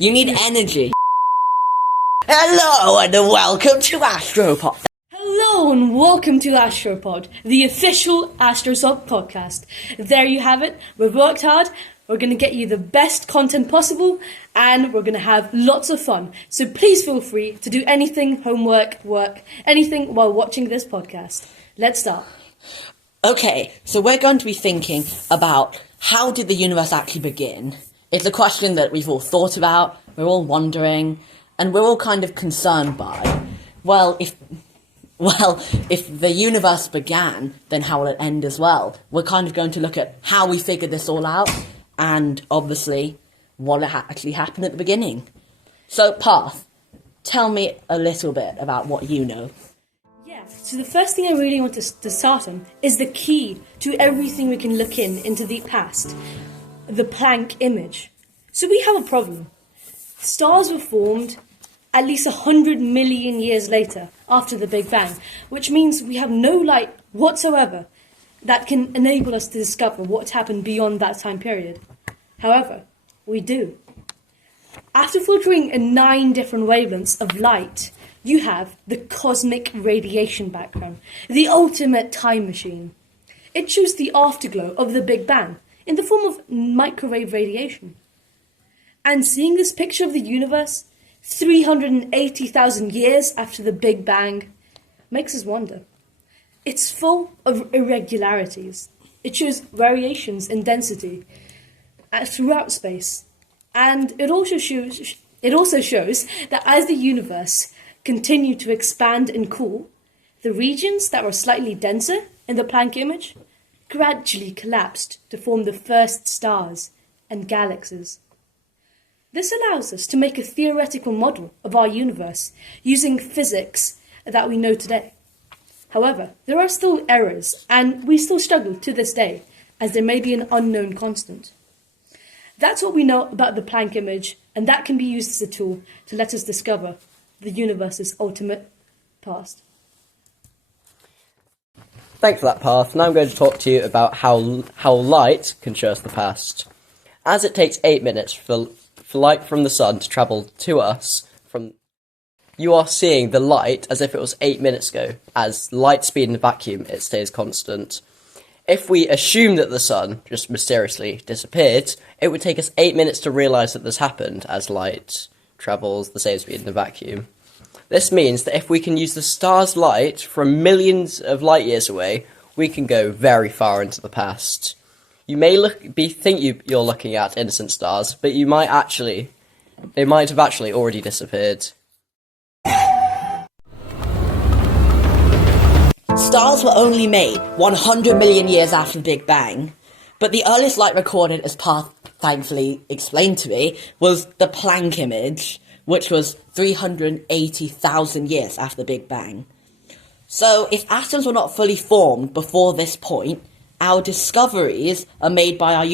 You need energy. Hello and welcome to AstroPod. Hello and welcome to AstroPod, the official AstroSoc podcast. There you have it. We've worked hard. We're going to get you the best content possible, and we're going to have lots of fun. So please feel free to do anything, homework, work, anything while watching this podcast. Let's start. Okay, so we're going to be thinking about how did the universe actually begin? It's a question that we've all thought about, we're all wondering, and we're all kind of concerned by. Well, if the universe began, then how will it end as well? We're kind of going to look at how we figured this all out, and obviously what actually happened at the beginning. So, Parth, tell me a little bit about what you know. Yeah, so the first thing I really want to start on is the key to everything we can look into the past, the Planck image. So we have a problem. Stars were formed at least 100 million years later after the Big Bang, which means we have no light whatsoever that can enable us to discover what happened beyond that time period. However, we do. After filtering in 9 different wavelengths of light, you have the cosmic radiation background, the ultimate time machine. It shows the afterglow of the Big Bang in the form of microwave radiation. And seeing this picture of the universe 380,000 years after the Big Bang makes us wonder. It's full of irregularities. It shows variations in density throughout space. And it also shows that as the universe continued to expand and cool, the regions that were slightly denser in the Planck image gradually collapsed to form the first stars and galaxies. This allows us to make a theoretical model of our universe using physics that we know today. However, there are still errors, and we still struggle to this day, as there may be an unknown constant. That's what we know about the Planck image, and that can be used as a tool to let us discover the universe's ultimate past. Thanks for that, Parth. Now I'm going to talk to you about how light can show us the past. As it takes 8 minutes for light from the sun to travel to us, you are seeing the light as if it was 8 minutes ago. As light speed in a vacuum, it stays constant. If we assume that the sun just mysteriously disappeared, it would take us 8 minutes to realise that this happened, as light travels the same speed in a vacuum. This means that if we can use the star's light from millions of light years away, we can go very far into the past. You may think you're looking at innocent stars, but they might have actually already disappeared. Stars were only made 100 million years after the Big Bang, but the earliest light recorded, as Parth thankfully explained to me, was the Planck image, which was 380,000 years after the Big Bang. So, if atoms were not fully formed before this point, our discoveries are made by our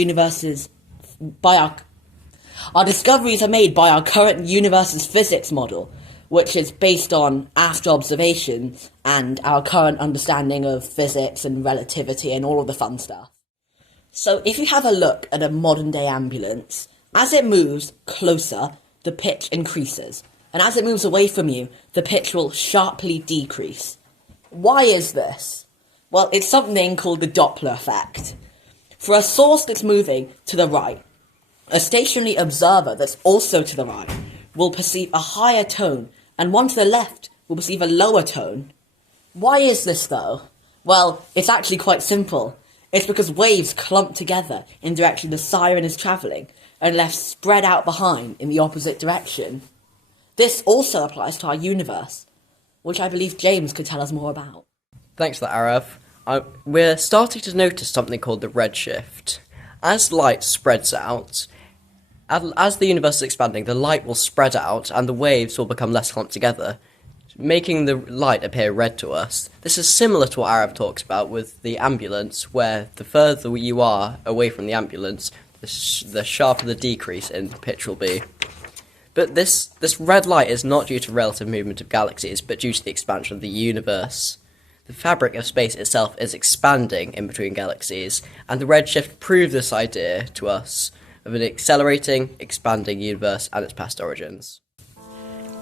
current universe's physics model, which is based on astro observations and our current understanding of physics and relativity and all of the fun stuff. So if you have a look at a modern day ambulance, as it moves closer, the pitch increases, and as it moves away from you, the pitch will sharply decrease. Why is this? Well, it's something called the Doppler Effect. For a source that's moving to the right, a stationary observer that's also to the right will perceive a higher tone, and one to the left will perceive a lower tone. Why is this, though? Well, it's actually quite simple. It's because waves clump together in the direction the siren is travelling, and left spread out behind in the opposite direction. This also applies to our universe, which I believe James could tell us more about. Thanks for that, Aarav. We're starting to notice something called the redshift. As light spreads out, as the universe is expanding, the light will spread out and the waves will become less clumped together, making the light appear red to us. This is similar to what Aarav talks about with the ambulance, where the further you are away from the ambulance, the sharper the decrease in pitch will be. But this red light is not due to relative movement of galaxies, but due to the expansion of the universe. The fabric of space itself is expanding in between galaxies, and the redshift proved this idea to us of an accelerating, expanding universe and its past origins.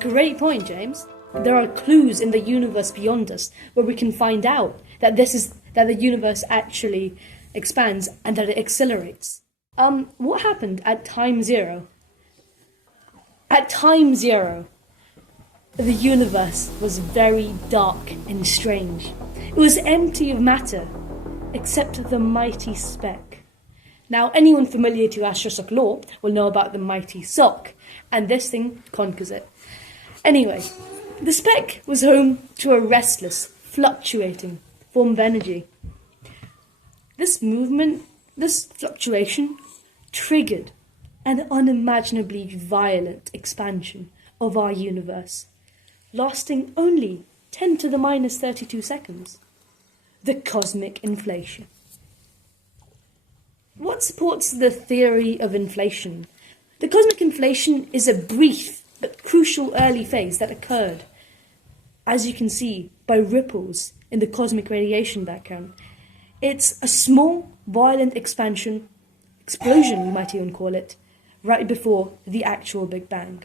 Great point, James. There are clues in the universe beyond us where we can find out that the universe actually expands and that it accelerates. What happened at time zero? At time zero, the universe was very dark and strange. It was empty of matter, except the mighty speck. Now, anyone familiar to AstroSoc lore will know about the mighty soc, and this thing conquers it. Anyway, the speck was home to a restless, fluctuating form of energy. This fluctuation, triggered an unimaginably violent expansion of our universe, lasting only 10 to the minus 32 seconds. The cosmic inflation. What supports the theory of inflation? The cosmic inflation is a brief but crucial early phase that occurred, as you can see, by ripples in the cosmic radiation background. It's a small, violent explosion, we might even call it, right before the actual Big Bang.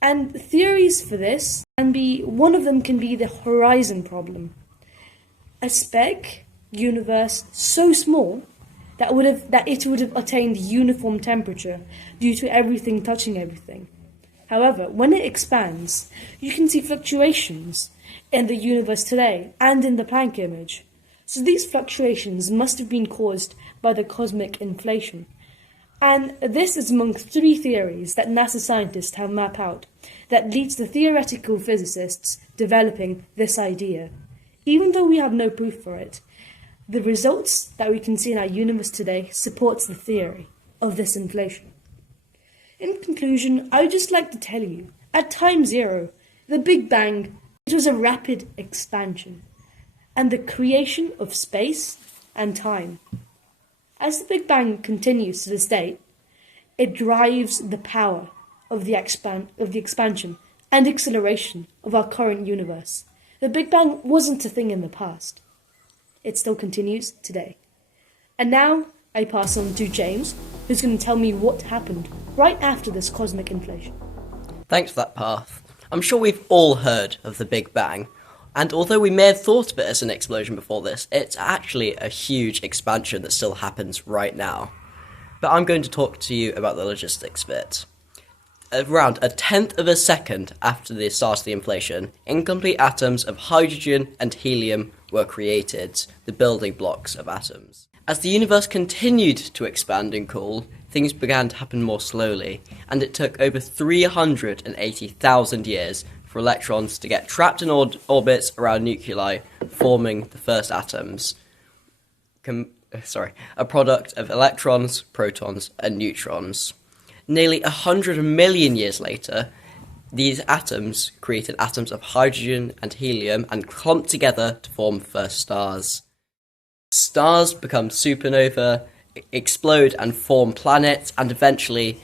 And theories for this one of them can be the horizon problem. A speck universe so small that it would have attained uniform temperature due to everything touching everything. However, when it expands, you can see fluctuations in the universe today and in the Planck image. So these fluctuations must have been caused by the cosmic inflation. And this is among three theories that NASA scientists have mapped out that leads the theoretical physicists developing this idea. Even though we have no proof for it, the results that we can see in our universe today supports the theory of this inflation. In conclusion, I would just like to tell you, at time zero, the Big Bang, it was a rapid expansion and the creation of space and time. As the Big Bang continues to this day, it drives the power of the expansion and acceleration of our current universe. The Big Bang wasn't a thing in the past. It still continues today. And now I pass on to James, who's going to tell me what happened right after this cosmic inflation. Thanks for that, Path. I'm sure we've all heard of the Big Bang, and although we may have thought of it as an explosion before this, it's actually a huge expansion that still happens right now. But I'm going to talk to you about the logistics bit. Around a tenth of a second after the start of the inflation, incomplete atoms of hydrogen and helium were created, the building blocks of atoms. As the universe continued to expand and cool, things began to happen more slowly, and it took over 380,000 years for electrons to get trapped in orbits around nuclei, forming the first atoms. A product of electrons, protons, and neutrons. Nearly 100 million years later, these atoms created atoms of hydrogen and helium and clumped together to form the first stars. Stars become supernova, explode and form planets, and eventually,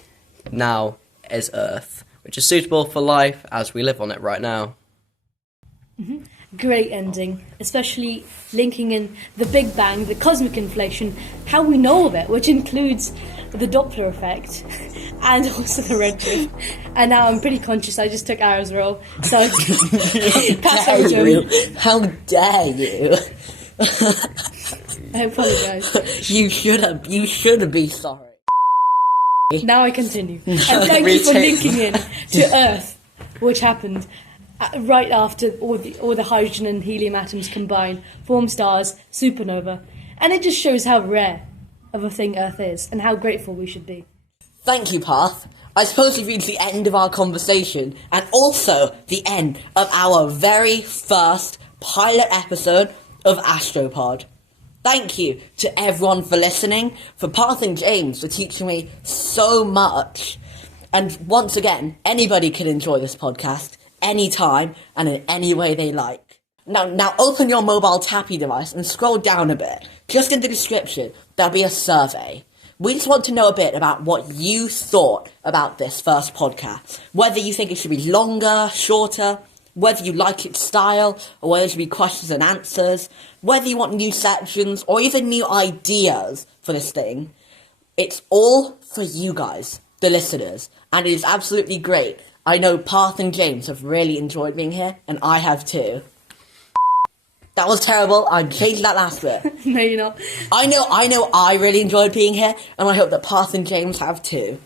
now, is Earth, which is suitable for life as we live on it right now. Mm-hmm. Great ending, especially linking in the Big Bang, the cosmic inflation, how we know of it, which includes the Doppler Effect and also the redshift. And now I'm pretty conscious I just took Aarav's role, so pass over to him. How dare you? I apologise. You should be sorry. Now I continue. And thank you for linking in to Earth, which happened right after all the hydrogen and helium atoms combine, form stars, supernova, and it just shows how rare of a thing Earth is and how grateful we should be. Thank you, Path. I suppose we've reached the end of our conversation and also the end of our very first pilot episode of AstroPod. Thank you to everyone for listening, for Path and James for teaching me so much. And once again, anybody can enjoy this podcast anytime and in any way they like. Now open your mobile tappy device and scroll down a bit. Just in the description, there'll be a survey. We just want to know a bit about what you thought about this first podcast. Whether you think it should be longer, shorter, whether you like its style, or whether it should be questions and answers, whether you want new sections, or even new ideas for this thing. It's all for you guys, the listeners, and it is absolutely great. I know Parth and James have really enjoyed being here, and I have too. That was terrible. I'm changing that last bit. No, you're not. I know I really enjoyed being here, and I hope that Parth and James have too.